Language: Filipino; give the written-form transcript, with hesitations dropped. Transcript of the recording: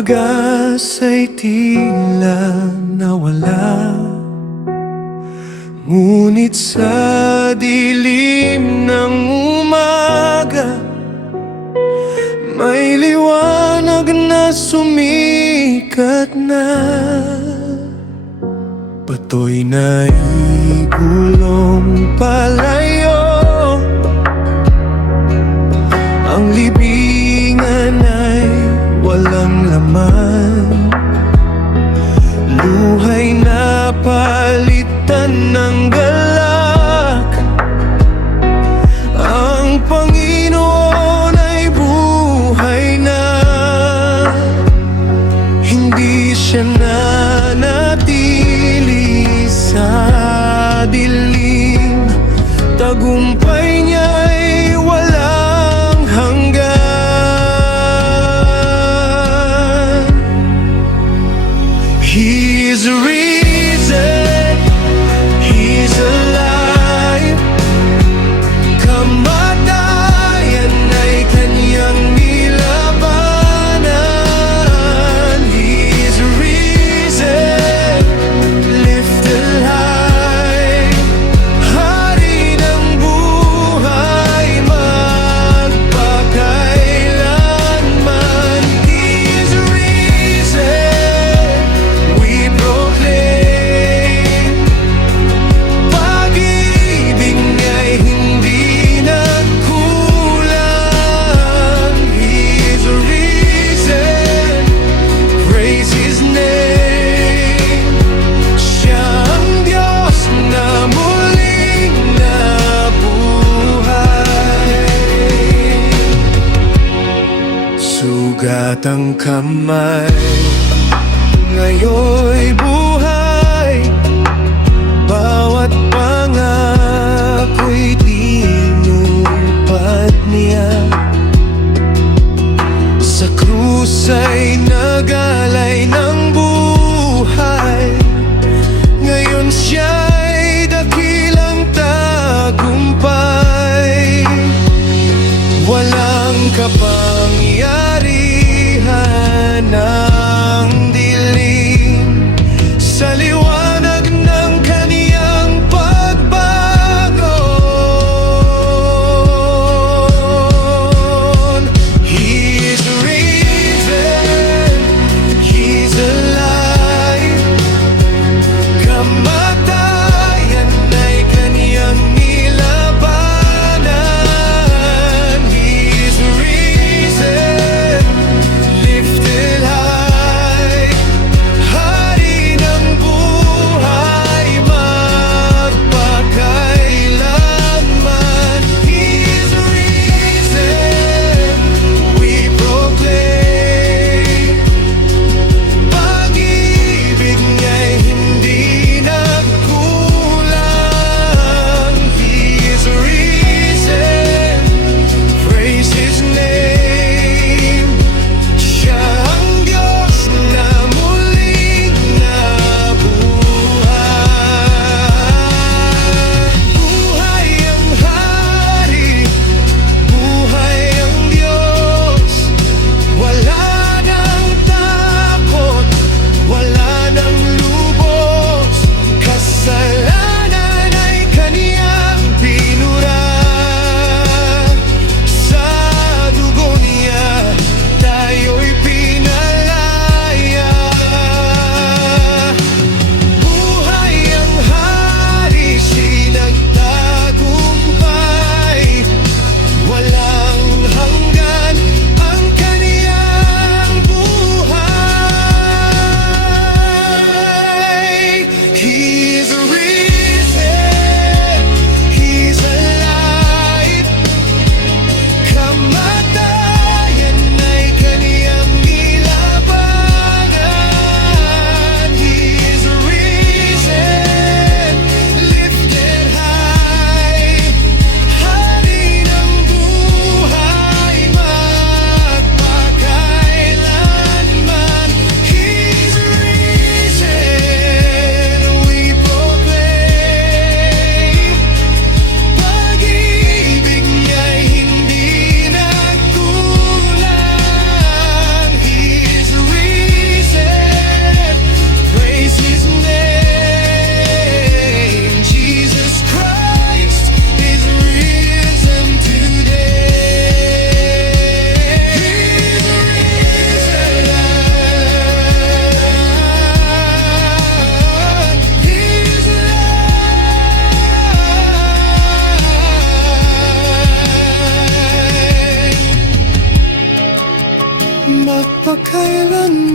pag-asa'y tila nawala, ngunit sa dilim ng umaga may liwanag na sumikat na. Pato'y naigulong palayo, ang libingan ay walang laman, luhay na palitan ng galak. Ang Panginoon ay buhay na, hindi siya nanatili sa dilim. Tagumpay niya ay walang hanggan. He's risen, He's alive. Kamatayan ay kanyang nilabanan. He's risen, lifted high. Hari ng buhay magpakailanman. He is risen, we proclaim. Pag-ibig niya'y hindi nagkulang. He is risen, praise His name. Siya ang Diyos na muling nabuhay. Sugat ang kamay, ngayon'y buhay. Bawat pangako'y tinupad niya. Sa krus ay nagalay ng buhay. Ngayon siya'y dakilang tagumpay. Walang kapangyarihan ng dilim magpakailanman.